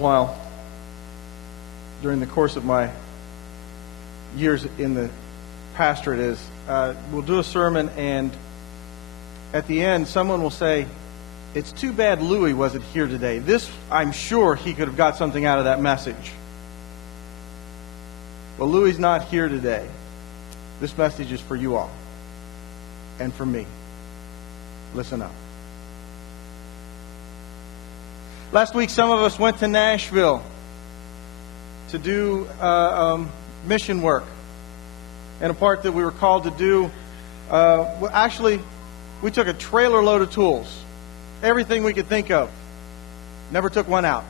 While during the course of my years in the pastorate is we'll do a sermon, and at the end someone will say, "It's too bad Louis wasn't here today. This, I'm sure he could have got something out of that message." Well, Louis not here today. This message is for you all and for me. Listen up. Last week, some of us went to Nashville to do mission work. And a part that we were called to do, actually, we took a trailer load of tools. Everything we could think of. Never took one out.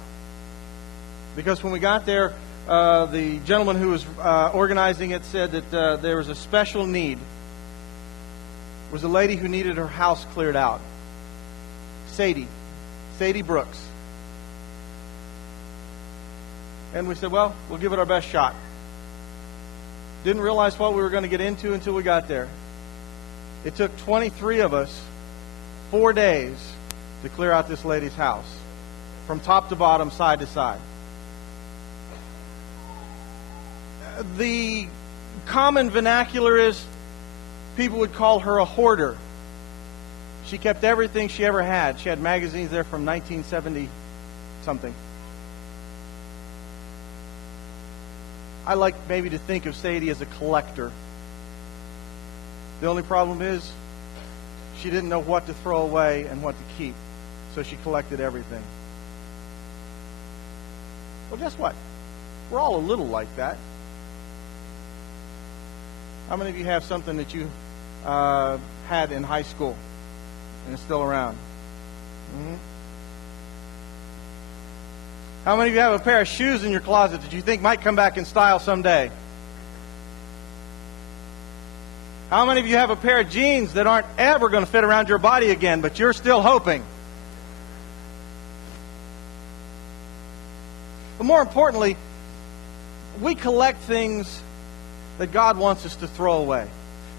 Because when we got there, the gentleman who was organizing it said that there was a special need. There was a lady who needed her house cleared out. Sadie Brooks. And we said, well, we'll give it our best shot. Didn't realize what we were going to get into until we got there. It took 23 of us 4 days to clear out this lady's house. From top to bottom, side to side. The common vernacular is people would call her a hoarder. She kept everything she ever had. She had magazines there from 1970 something. I like maybe to think of Sadie as a collector. The only problem is she didn't know what to throw away and what to keep. So she collected everything. Well, guess what? We're all a little like that. How many of you have something that you had in high school and it's still around? Mm-hmm. How many of you have a pair of shoes in your closet that you think might come back in style someday? How many of you have a pair of jeans that aren't ever going to fit around your body again, but you're still hoping? But more importantly, we collect things that God wants us to throw away.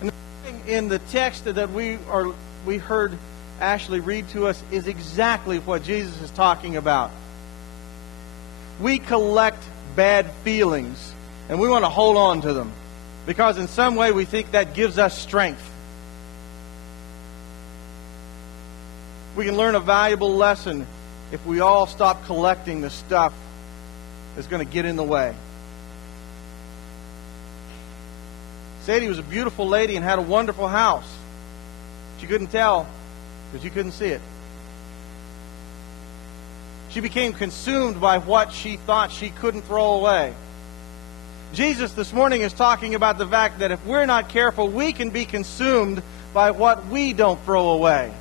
And the thing in the text that we heard Ashley read to us is exactly what Jesus is talking about. We collect bad feelings, and we want to hold on to them because in some way we think that gives us strength. We can learn a valuable lesson if we all stop collecting the stuff that's going to get in the way. Sadie was a beautiful lady and had a wonderful house. But you couldn't tell because you couldn't see it. She became consumed by what she thought she couldn't throw away. Jesus this morning is talking about the fact that if we're not careful, we can be consumed by what we don't throw away.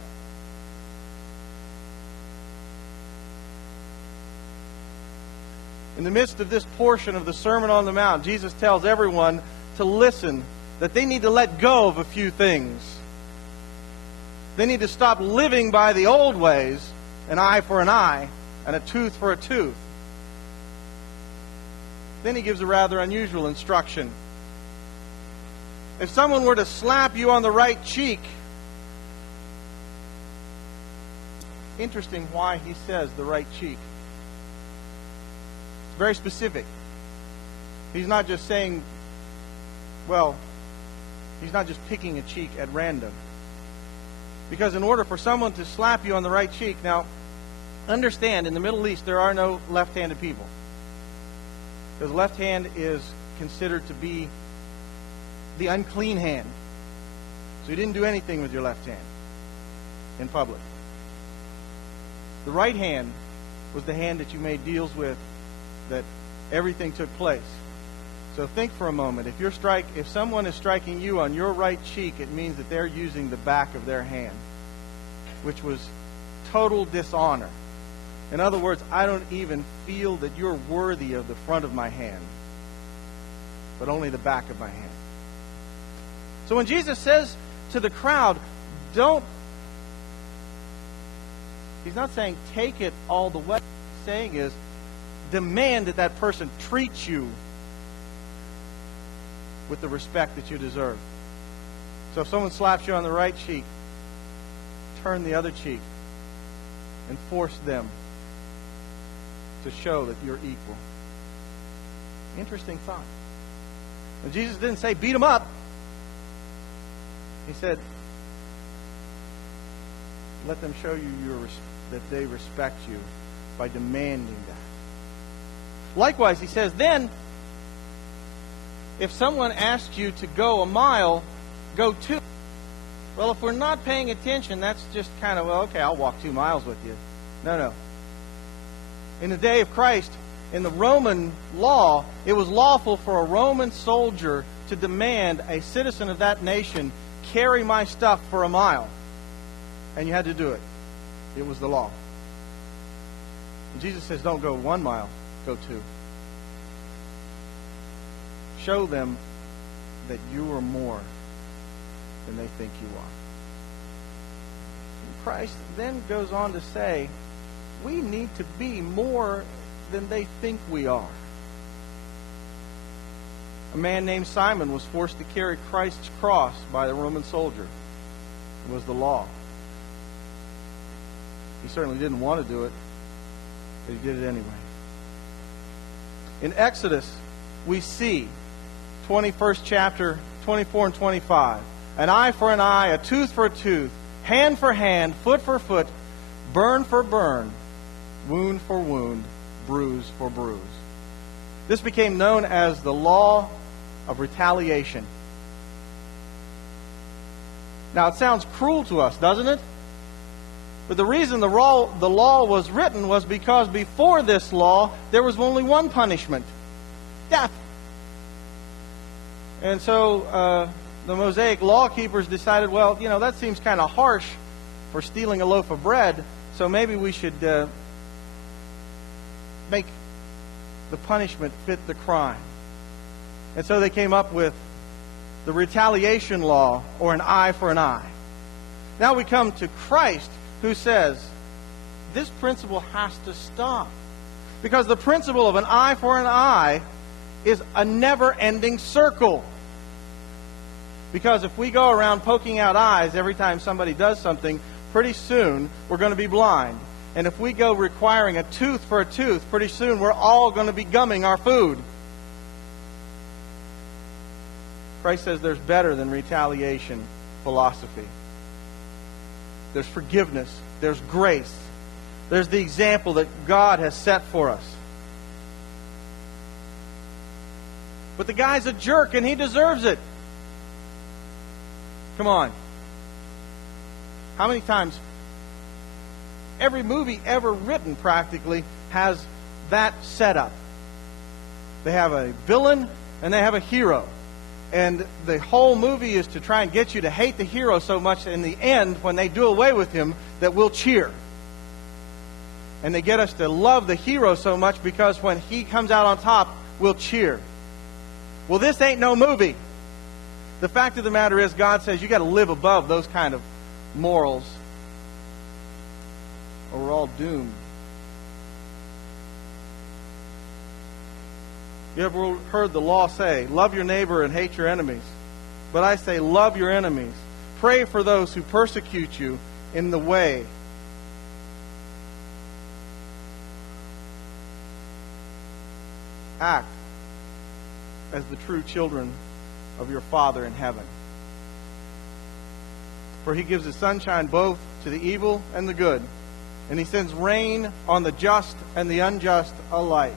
In the midst of this portion of the Sermon on the Mount, Jesus tells everyone to listen, that they need to let go of a few things. They need to stop living by the old ways, an eye for an eye, and a tooth for a tooth. Then he gives a rather unusual instruction. If someone were to slap you on the right cheek, interesting why he says the right cheek. It's very specific. He's not just saying, well, he's not just picking a cheek at random. Because in order for someone to slap you on the right cheek, now, understand, in the Middle East, there are no left-handed people. Because left hand is considered to be the unclean hand. So you didn't do anything with your left hand in public. The right hand was the hand that you made deals with, that everything took place. So think for a moment. If someone is striking you on your right cheek, it means that they're using the back of their hand, which was total dishonor. In other words, I don't even feel that you're worthy of the front of my hand, but only the back of my hand. So when Jesus says to the crowd, he's not saying take it all the way. What he's saying is demand that that person treats you with the respect that you deserve. So if someone slaps you on the right cheek, turn the other cheek and force them to show that you're equal. Interesting thought. And Jesus didn't say beat them up. He said, let them show you that they respect you by demanding that. Likewise, he says, then, if someone asks you to go a mile, go 2. Well, if we're not paying attention, that's just kind of, well, okay, I'll walk 2 miles with you. No. In the day of Christ, in the Roman law, it was lawful for a Roman soldier to demand a citizen of that nation carry my stuff for a mile. And you had to do it. It was the law. And Jesus says, don't go 1 mile, go 2. Show them that you are more than they think you are. And Christ then goes on to say, we need to be more than they think we are. A man named Simon was forced to carry Christ's cross by the Roman soldier. It was the law. He certainly didn't want to do it, but he did it anyway. In Exodus, we see 21st chapter, 24 and 25. An eye for an eye, a tooth for a tooth, hand for hand, foot for foot, burn for burn, wound for wound, bruise for bruise. This became known as the law of retaliation. Now, it sounds cruel to us, doesn't it? But the reason the law was written was because before this law, there was only one punishment: death. And so the Mosaic law keepers decided, well, that seems kind of harsh for stealing a loaf of bread, so maybe we should make the punishment fit the crime. And so they came up with the retaliation law, or an eye for an eye. Now we come to Christ, who says this principle has to stop. Because the principle of an eye for an eye is a never-ending circle. Because if we go around poking out eyes every time somebody does something, pretty soon we're going to be blind. And if we go requiring a tooth for a tooth, pretty soon we're all going to be gumming our food. Christ says there's better than retaliation philosophy. There's forgiveness. There's grace. There's the example that God has set for us. But the guy's a jerk and he deserves it. Come on. How many times? Every movie ever written practically has that setup. They have a villain and they have a hero. And the whole movie is to try and get you to hate the hero so much in the end, when they do away with him, that we'll cheer. And they get us to love the hero so much because when he comes out on top, we'll cheer. Well, this ain't no movie. The fact of the matter is, God says you got to live above those kind of morals, or we're all doomed. You ever heard the law say, love your neighbor and hate your enemies? But I say, love your enemies. Pray for those who persecute you in the way. Act as the true children of your Father in heaven. For he gives his sunshine both to the evil and the good, and he sends rain on the just and the unjust alike.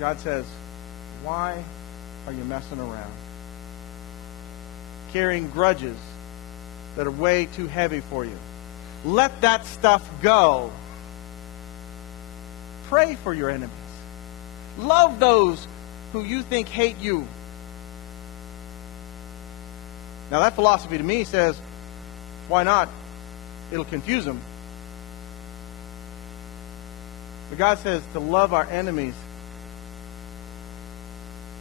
God says, why are you messing around? Carrying grudges that are way too heavy for you. Let that stuff go. Pray for your enemies. Love those who you think hate you. Now that philosophy to me says, why not? It'll confuse them. But God says to love our enemies,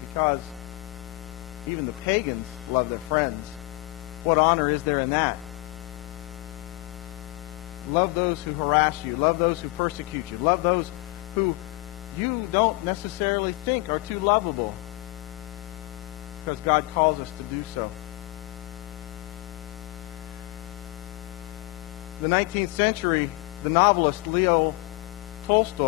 because even the pagans love their friends. What honor is there in that? Love those who harass you. Love those who persecute you. Love those who you don't necessarily think are too lovable, because God calls us to do so. In the 19th century, the novelist Leo Tolstoy.